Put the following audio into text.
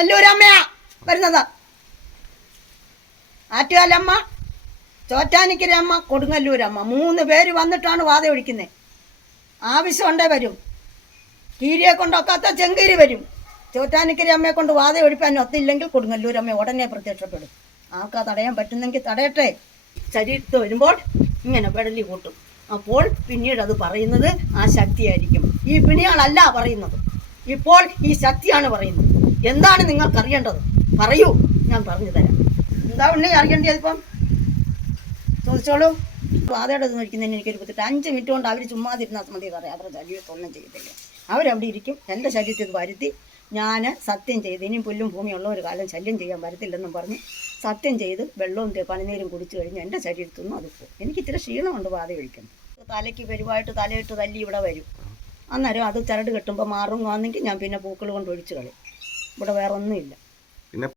കൊടുങ്ങല്ലൂരമ്മയാ വരുന്നത്. ആറ്റുകാലമ്മ, ചോറ്റാനിക്കരമ്മ, കൊടുങ്ങല്ലൂരമ്മ 3 പേര് വന്നിട്ടാണ് വാത ഒഴിക്കുന്നത്. ആവശ്യമുണ്ടേ വരും. കീരിയെ കൊണ്ടൊക്കാത്ത ചെങ്കീരി വരും. ചോറ്റാനിക്കര അമ്മയെ കൊണ്ട് വാത ഒഴിപ്പാൻ ഒത്തില്ലെങ്കിൽ കൊടുങ്ങല്ലൂരമ്മ ഉടനെ പ്രത്യക്ഷപ്പെടും. ആൾക്കാ തടയാൻ പറ്റുന്നെങ്കിൽ തടയട്ടെ. ശരീരത്ത് വരുമ്പോൾ ഇങ്ങനെ വെടലി കൂട്ടും. അപ്പോൾ പിന്നീട് അത് പറയുന്നത് ആ ശക്തിയായിരിക്കും. ഈ പിണിയാളല്ല പറയുന്നത്, ഇപ്പോൾ ഈ ശക്തിയാണ് പറയുന്നത്. എന്താണ് നിങ്ങൾക്കറിയേണ്ടത്? പറയൂ, ഞാൻ പറഞ്ഞു തരാം. എന്താ ഉണ്ണി അറിയേണ്ടത്? ഇപ്പം ചോദിച്ചോളൂ. വാതയുടെ നോക്കുന്നതിന് എനിക്കൊരു ബുദ്ധിമുട്ട്. 5 മിനിറ്റ് കൊണ്ട് അവർ ചുമ്മാതിരുന്നാൽ മതി പറയാം. അവരുടെ ശരീരത്തൊന്നും ചെയ്തില്ല. അവരവിടെ ഇരിക്കും. എൻ്റെ ശരീരത്തിൽ ഇത് വരുത്തി ഞാൻ സത്യം ചെയ്ത് ഇനിയും പുല്ലും ഭൂമിയുള്ള ഒരു കാലം ശല്യം ചെയ്യാൻ വരത്തില്ലെന്നും പറഞ്ഞ് സത്യം ചെയ്ത് വെള്ളവും പനിനീരും കുടിച്ചു കഴിഞ്ഞ് എൻ്റെ ശരീരത്തൊന്നും അത് പോകും. എനിക്ക് ഇത്തിരി ക്ഷീണമുണ്ട് വാത കഴിക്കുന്നത്. തലയ്ക്ക് വരുവായിട്ട് തലയിട്ട് തല്ലി ഇവിടെ വരും. അന്നേരം അത് ചരട് കെട്ടുമ്പോൾ മാറും വന്നെങ്കിൽ ഞാൻ പിന്നെ പൂക്കൾ കൊണ്ട് ഒഴിച്ചു കളയും. ഇവിടെ വേറെ ഒന്നുമില്ല.